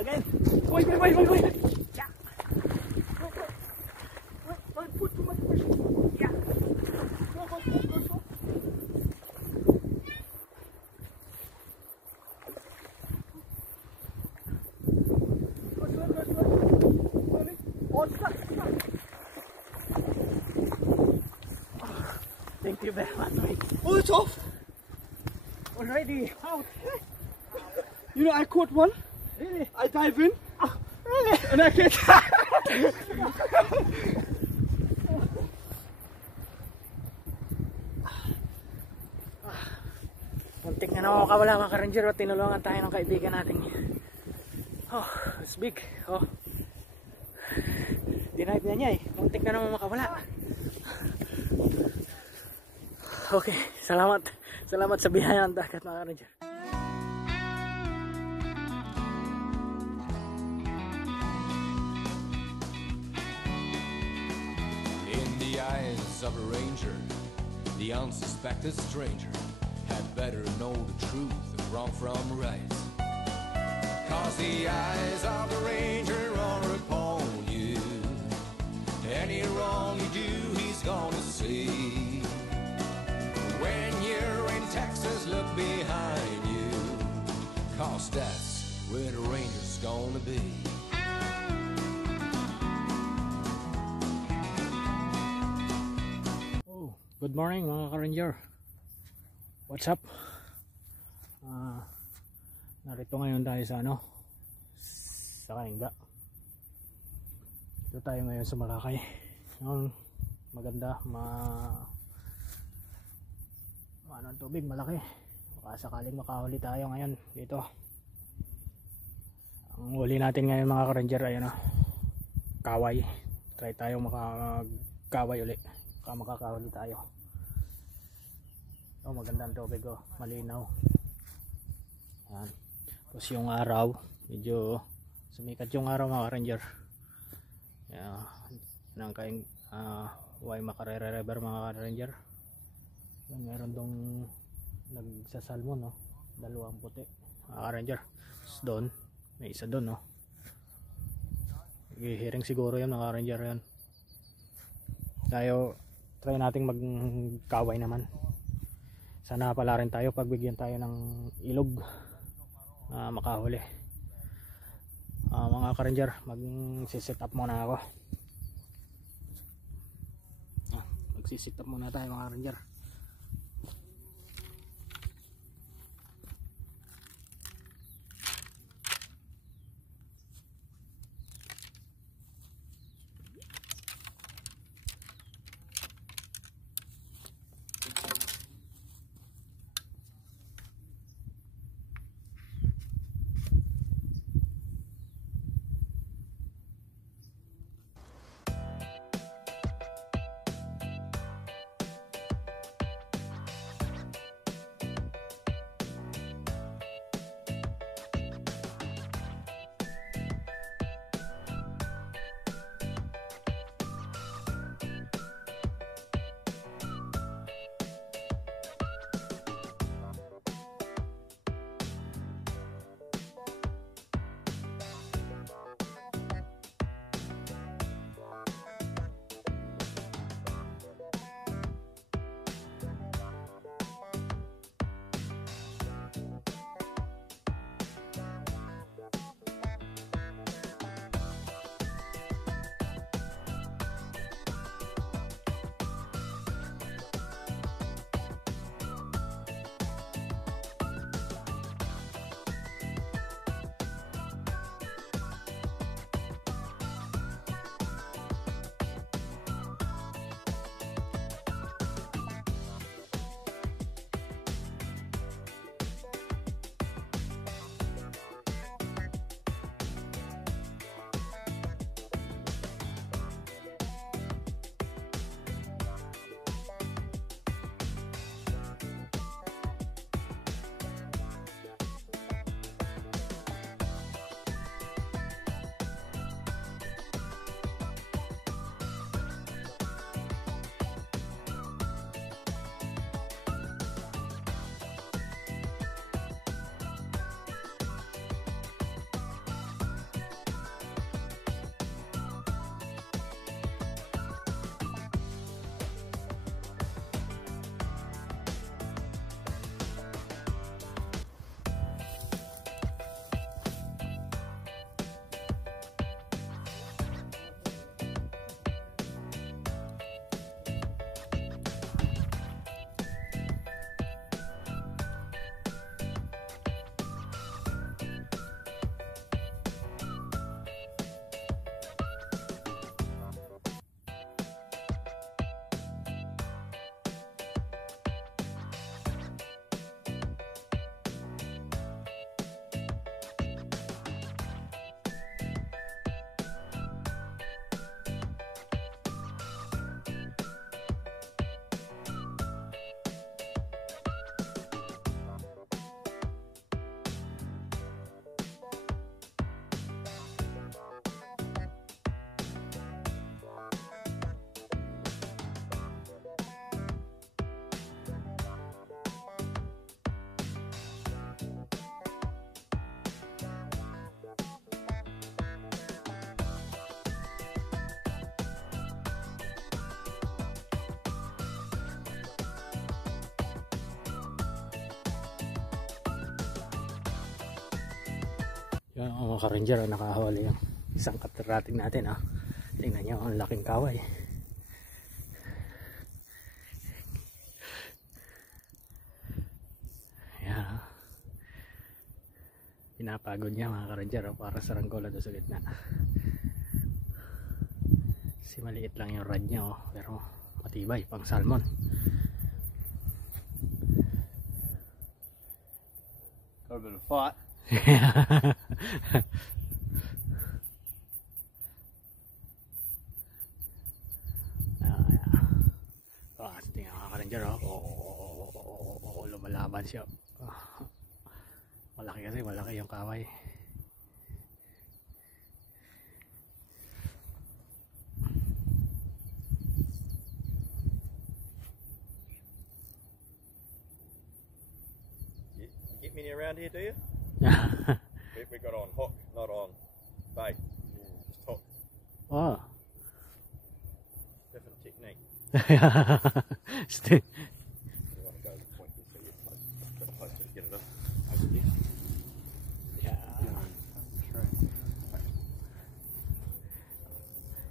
again. Wait. Yeah. Wait, put too much pressure. Yeah. Go. Thank you very much, mate. Oh, it's off. Already out. You know, I caught one. Really? I dive in. Oh, really? And I can't. Muntik na nakakawala mga ka-ranger at tinulungan tayo ng kaibigan natin. Oh, it's big. Oh. Dinive na niya eh. Muntik na naman makawala. Okay, salamat. Salamat sa biyayang dagat mga ka-ranger. In the eyes of a ranger, the unsuspected stranger had better know the truth of wrong from right. Cause the eyes of the ranger are upon you. Any wrong you do, he's gonna see. When you're in Texas, look behind you. Cause that's where the ranger's gonna be. Oh, good morning mga ka-ranger. What's up? Narito ngayon tayo sa sa Kainga. Dito tayo ngayon sa Malakay. Maganda, ang tubig malaki. Baka sakaling makahuli tayo ngayon dito. Ang huli natin ngayon mga ka-ranger ay kaway. Try tayo makakaway uli. Baka makakahuli tayo. Oh, magandang tubig, oh, malinaw. Yan. Tapos yung araw, medyo sumikat yung araw mga ka-ranger. Yan, nang kaing Huay Macarere River mga ka-ranger. Yan, meron dong nagsasalmon, no? Dalawang puti mga ka-ranger. Tapos doon, may isa doon, no? Hihiring siguro yan mga ka-ranger yan. Tayo, try nating magkaway naman. Sana pala rin tayo pagbigyan tayo ng ilog na makahuli. Mga ka-ranger, mag-set up muna ako. Mag-set up muna tayo mga ka-ranger. Mga ka-ranger, nakahuli yung isang katarating natin. Tingnan nyo, ang laking kaway. Ayan. Pinapagod niya mga ka-ranger para sa ranggola doon sa gitna. Kasi maliit lang yung rod niya, pero matibay, pang salmon. Got a bit of fight. Tingnan mga ka-ranger, lumalaban siya. Malaki kasi, malaki yung kaway. Get many around here, do you? we got on hook, not on bait. Just hook. Oh. Different technique. Still. You want to go to the point so you're close to get it up. Over here.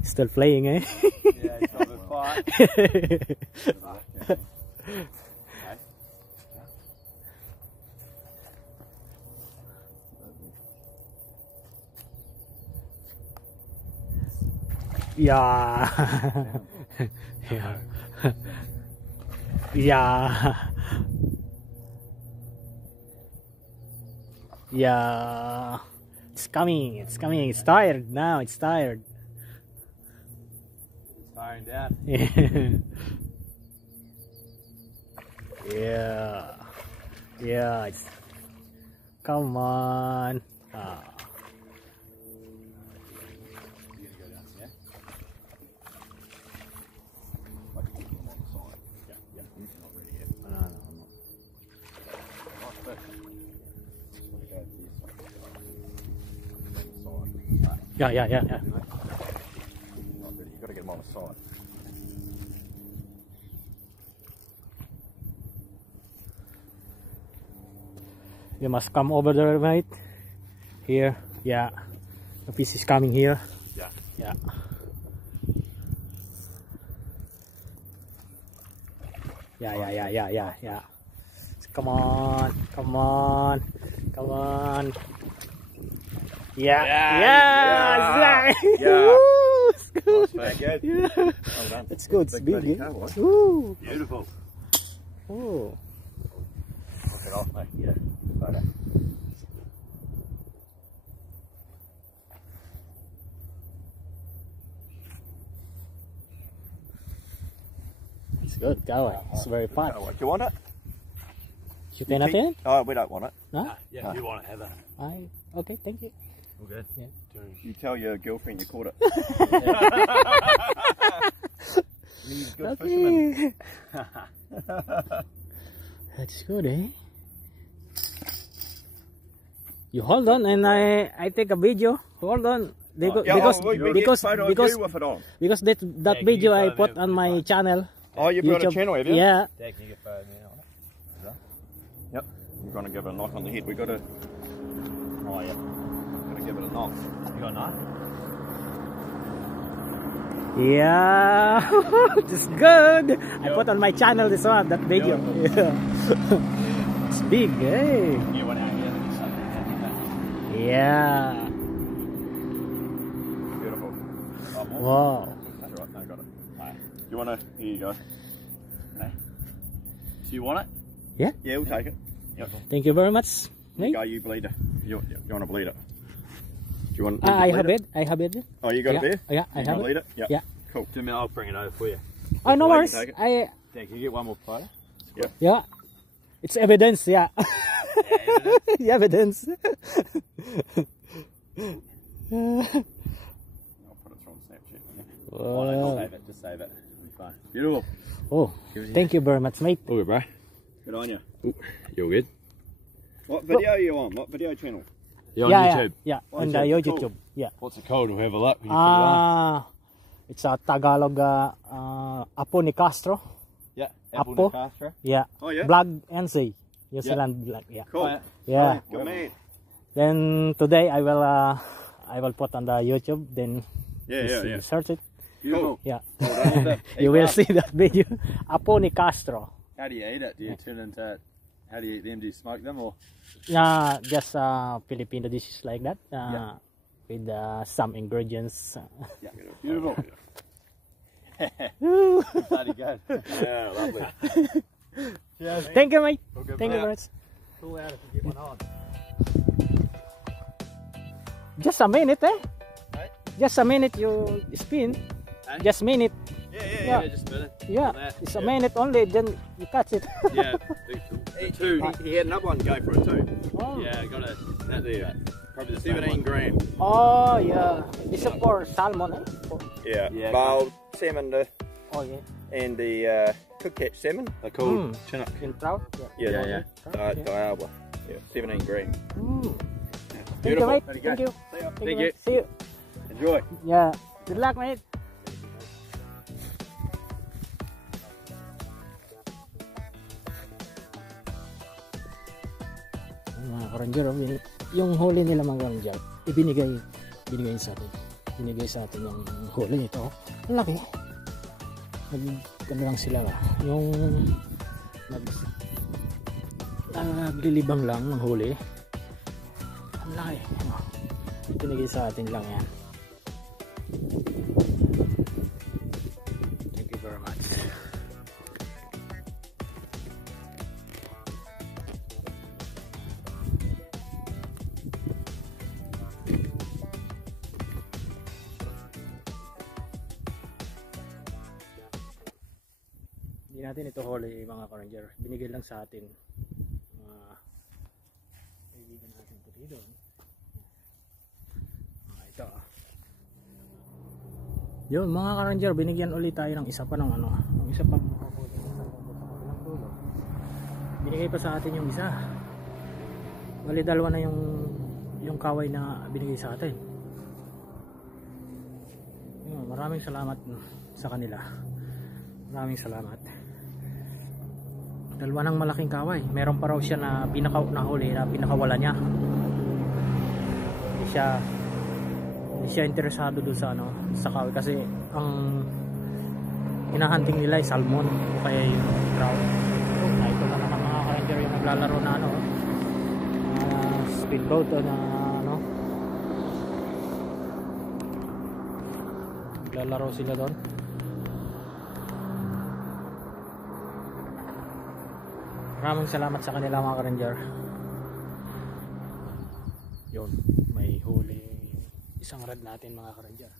Still playing, eh? Yeah, it's got a bit of fight. Yeah. Yeah. Yeah. Yeah. It's coming. It's coming. It's tired now. It's tired. It's firing down. Yeah. Yeah. It's... Come on. Yeah. You've got to get them on the side. You must come over there, mate. Here. Yeah. The fish is coming here. Yeah. Yeah. Yeah. Come on. Come on. Come on. Yeah. Yeah. Yeah. Woo, it's good. That's very good. Yeah. Well done. It's good. It's Big big. bloody Yeah. cowboy. Woo. Beautiful. Oh. Knock it off, mate. Yeah. Photo. It's good. Kawai. It's very fun. Do you want it? Shootin' natin? Oh, we don't want it. No? Yeah, you want to have it. Okay, thank you. All good. Yeah. You tell your girlfriend you caught it. He's a good Okay. fisherman. That's good, eh? You hold on, and I take a video. Hold on, because we get photo of you with it on. because that Yeah, video can you I put put it on my channel. Oh, you've got a YouTube. channel, have you? Yeah. Dad, can you get photo of me on it? Yep. You're going to give it a knock on the head. We've got to... Oh, yeah. Got to give it a knock. You got a knife? Yeah, it's good. I put on my channel this one, that video. Yeah. It's big, eh? You went out here and something. Yeah. Beautiful. Wow. That's right. No, got it. Do you want to... Here you go. Okay. So you want it? Yeah. Yeah, we'll take it. Yep. Thank you very much. You Mate. go, you bleed it. You want to bleed it? Do you want I to have bleed it. I have it. Oh, you got Yeah. it there? Yeah, I You have gonna it. bleed it? Yep. Yeah. Cool. 2 minutes, I'll bring it over for you. Oh, no Well, you worries. can take it. Dad, can you get one more photo? Yeah. It's evidence. Yeah. Evidence. I'll put it on Snapchat. Oh, no, Wow. just save it. Just save it. It'll be fine. Beautiful. Oh, thank you very much, mate. All good, bro. Good on you. You all good? What video are you on? What video channel? You're on Yeah, YouTube. yeah, Oh, on YouTube, the cool. YouTube. Yeah. What's it called? We'll have a look when you put it on. It's a Tagalog Apo ni Castro. Yeah. Apo. Apple Castro. Yeah. Oh, yeah? Vlog NC. New Zealand vlog. Yeah. Cool. Oh, yeah. Yeah. Good man. Then today I will put on the YouTube. Then Yeah. search it. Cool. Yeah, Well done. you will see that video. Apo ni Castro. How do you eat it? Do you turn into? How do you eat them? Do you smoke them or? Just Filipino dishes like that. With some ingredients. Yeah. Beautiful. Bloody good. Yeah, lovely. Thank you, mate. We'll go Thank you back. very much. Just a minute, eh? Right. Just a minute you spin. Eh? Just minute. Yeah. Just a minute. Yeah, That, it's a minute only. Then you catch it. Yeah. The two. He had another one go for it too. Oh. Yeah, got it. That Yeah. probably the same 17 one. grams. Oh yeah, this is for salmon, eh? Yeah. Yeah. Mild salmon Oh yeah, and the cooked catch salmon. They're called Chinook. in trout. Yeah. Yeah. Yeah. Diablo. Yeah. 17 grams. Mm. Thank you, Beautiful. mate. Very Thank good. you. See ya. Thank you. you. Mate. See you. Enjoy. Yeah. Good luck, mate. Mga ka-ranger, yung huli nila mga ka-ranger, binigay sa atin. Binigay sa atin yung huli nito. Ang laki. Ano lang sila, yung naglilibang lang ng huli. Ang laki. Binigay sa atin lang yan. Thank you very much. Hindi natin ito huli mga ka-ranger. Binigay lang sa atin. Kaibigan natin ito dito. Ito. Yun mga ka-ranger, binigyan ulit tayo ng isa pa ng ano. Ng isa pang binigay pa sa atin yung isa. Bali dalawa na yung kaway na binigay sa atin. Yun, maraming salamat sa kanila. Maraming salamat. Dalawa ng malaking kaway. Meron pa raw siya na nahuli na pinakawala niya. Hindi siya interesado doon sa sa kaway kasi ang hinahunting nila ay salmon o kaya yung trout. Ito na naman mga ka-ranger yung naglalaro na speedboat o na naglalaro sila doon. Maraming salamat sa kanila mga ka-ranger. Yun, may huli isang rad natin mga ka-ranger.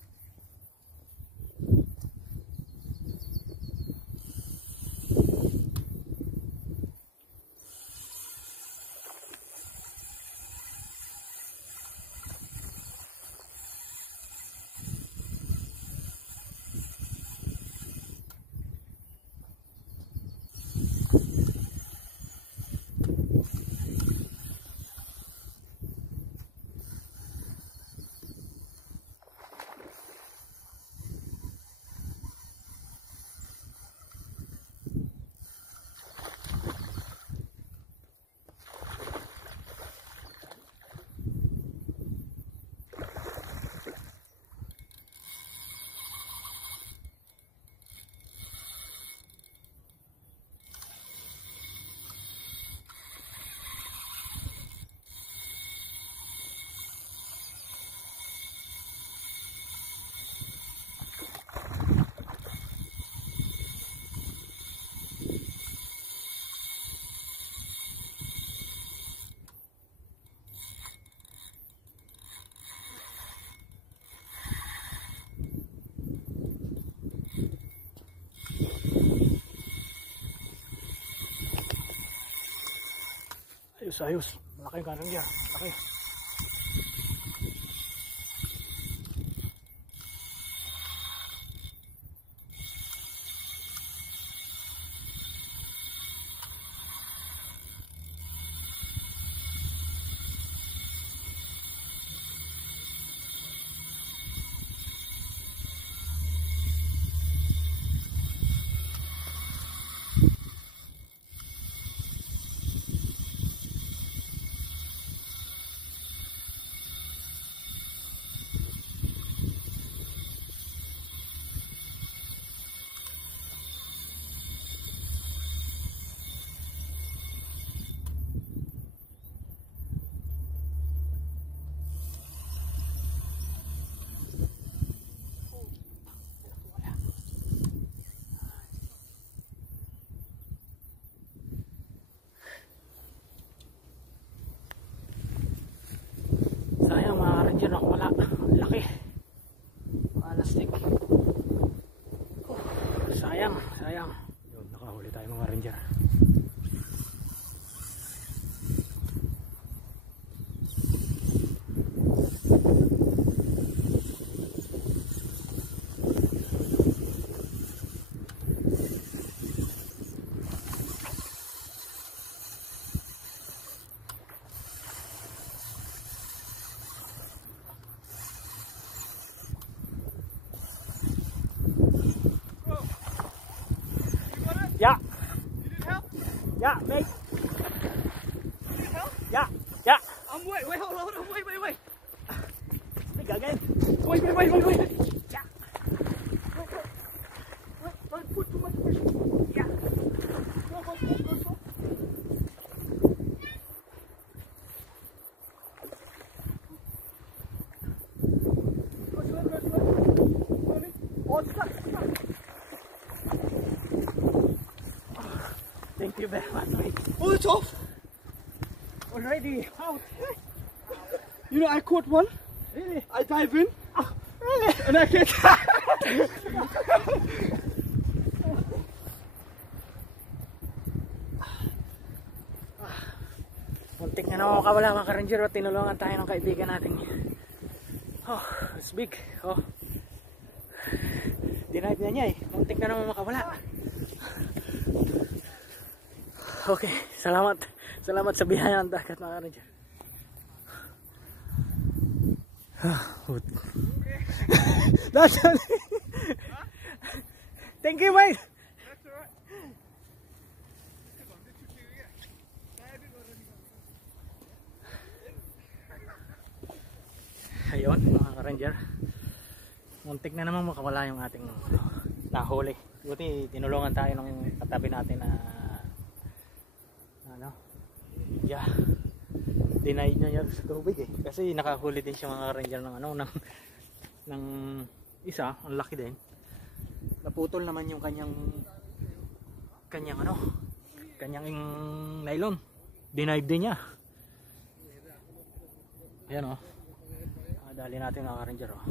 Ayos. Malaki ka lang yan. Malaki. ranger nakawala. Ang laki. Alastik. Sayang, sayang. Yun, nakahuli tayo mga ranger. Yeah. You need help? Yeah, mate. You need help? Yeah. Yeah. Wait, hold on, wait. Again. Wait. Yeah. Don't put too much pressure. Yeah. Go. Thank you very much, mate. Oh, it's off. Already out. You know, I caught one. Really? I dive in. Really? And I catch. Muntik na nakakawala mga ka-ranger at tinulungan tayo ng kaibigan natin. Oh, it's big. Oh. Denied na niya eh. Muntik na naman makawala. Okay, salamat. Salamat sa biyaya ng dagat mga ka-ranger. That's Thank you, mate. That's alright. Ayun mga ka-ranger, muntik na naman makawala yung ating nahuli. Buti tinulungan tayo ng katabi natin na yeah, denied na niya sa tubig eh, kasi nakahuli din siya mga ka-ranger ng ng isa, ang laki din. Naputol naman yung kanyang nylon, denied din niya. Ayan oh. Dali natin mga ka-ranger oh.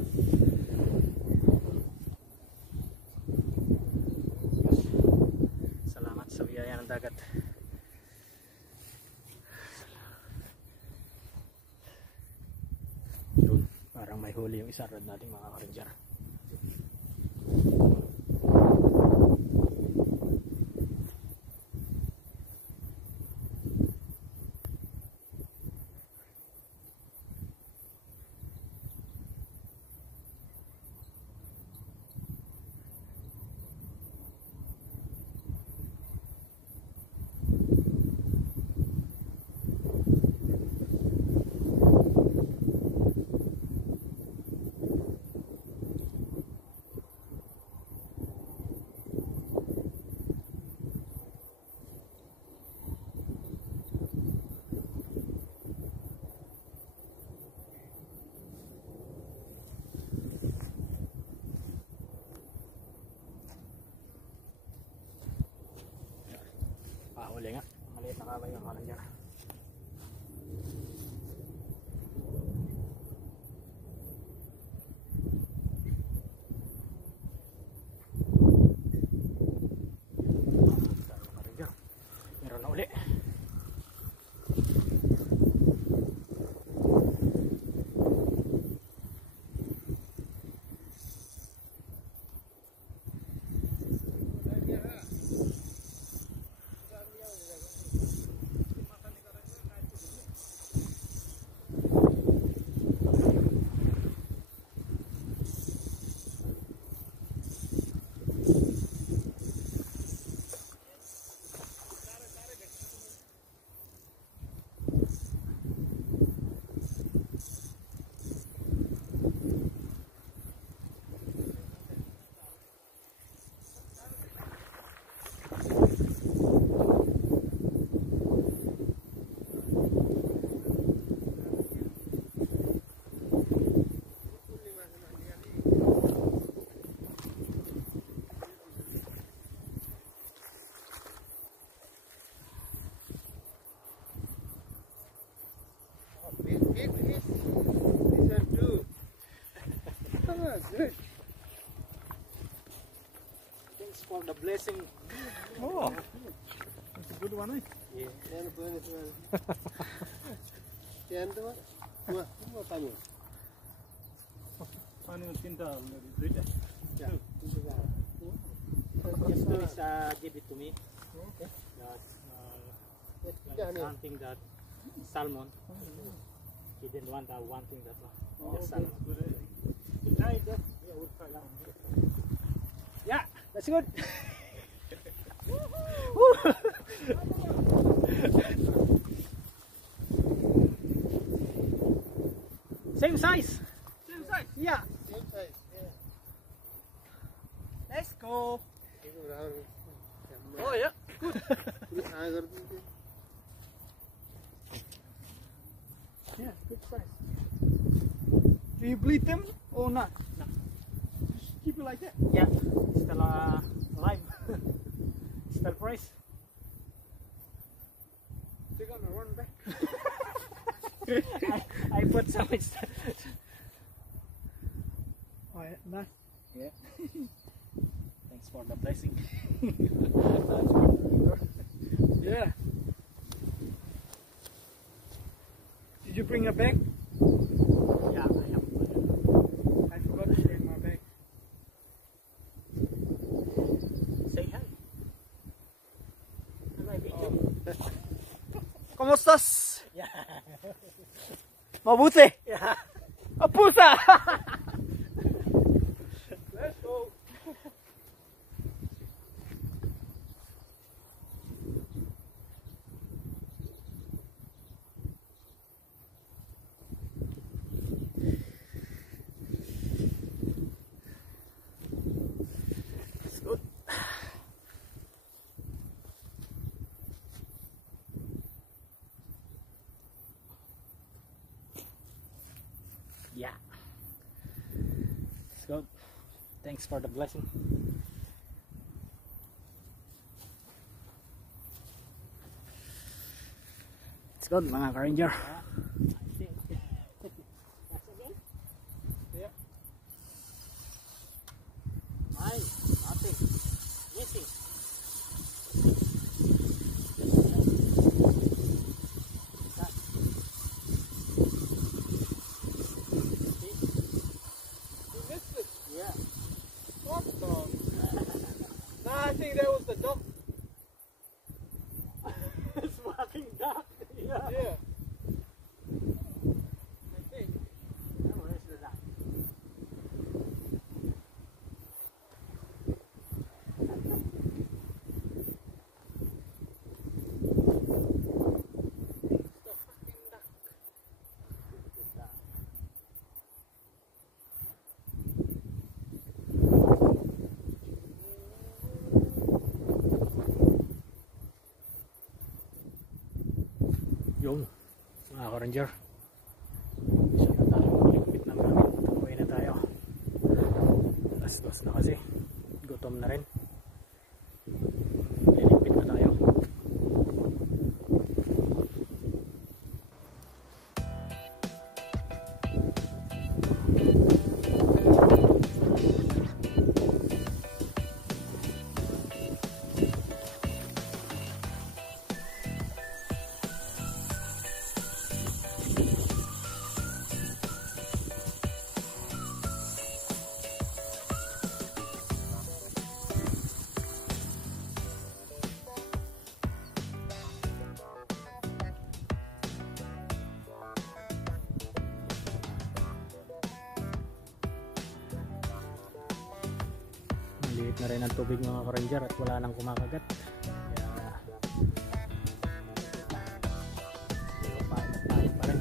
Salamat sa biyaya ng dagat. Yun, parang may huli yung isa rod natin mga ka-ranger. Huli nga, maliit na kamay yung ka-ranger. Meron na uli. These are two. Thanks for the blessing. Oh, That's a good one, eh? Yeah. Just please give it to me. Okay. Hunting that salmon. He didn't want that one thing that just salmon. Try it, yeah, we'll try that. Yeah, that's good. Same size. Same size. Yeah. Same size. Yeah. Let's go. Oh yeah. Yeah, good size. Do you bleed them or not? No. Just keep it like that. Yeah, still alive. Still fresh. They're gonna run back. I put some extra. Oh yeah, nice. Yeah. Thanks for the blessing. Yeah. Did you bring a bag? Yeah, I have. I forgot to bring my bag. Say hi. Hi, video. Kamustas? Yeah. Mabuti. Yeah. A pusa. Let's go. It's good. Yeah. It's good. Thanks for the blessing. It's good mga ka-ranger. Nice. Nothing. Missing. You missed it. Yeah. What the? Nah, I think that was the duck. It's walking duck. Yeah. Yeah. I think. Where's the duck? It's the fucking duck. Yung mga ka-ranger, isa na tayo maglipit ng gamit. Uwi na tayo. Alas 2 na kasi, gutom na rin. Lilipit na tayo. Maliit na rin ang tubig mga ka-ranger at wala nang kumakagat. Kaya pahit pa rin.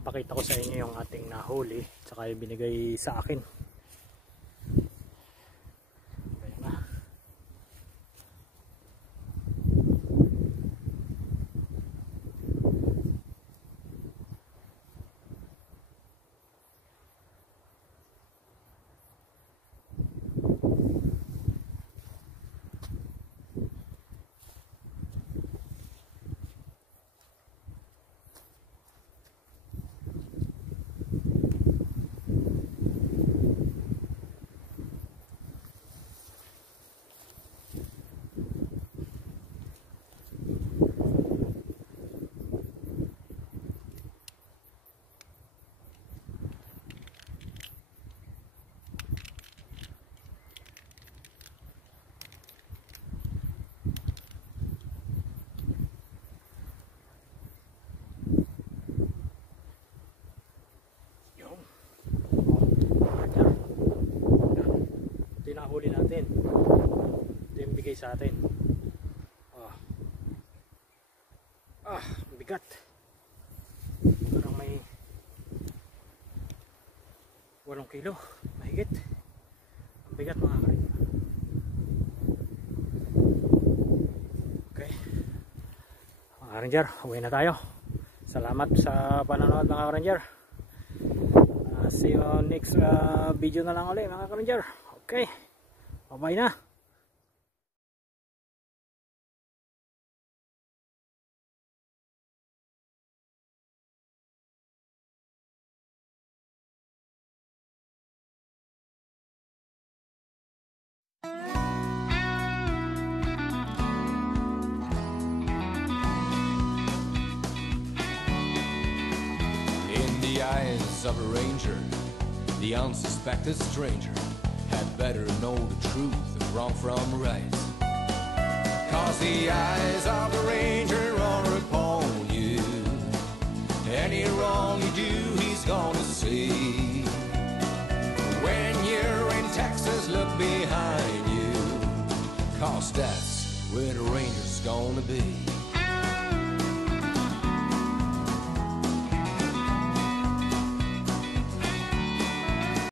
Papakita ko sa inyo yung ating nahuli tsaka yung binigay sa akin. Ayan na. Huli natin. Ito yung bigay sa atin. Bigat. Parang may 8 kilo. Mahigit. Ang bigat mga karin. Okay. Mga Ranger, uwi na tayo. Salamat sa panonood mga Ranger. See you next video na lang ulit mga Ranger. Okay. Bye-bye na. In the eyes of a ranger, the unsuspected stranger had better know the truth of wrong from right. 'Cause the eyes of the ranger are upon you. Any wrong you do, he's gonna see. When you're in Texas, look behind you, 'cause that's where the ranger's gonna be.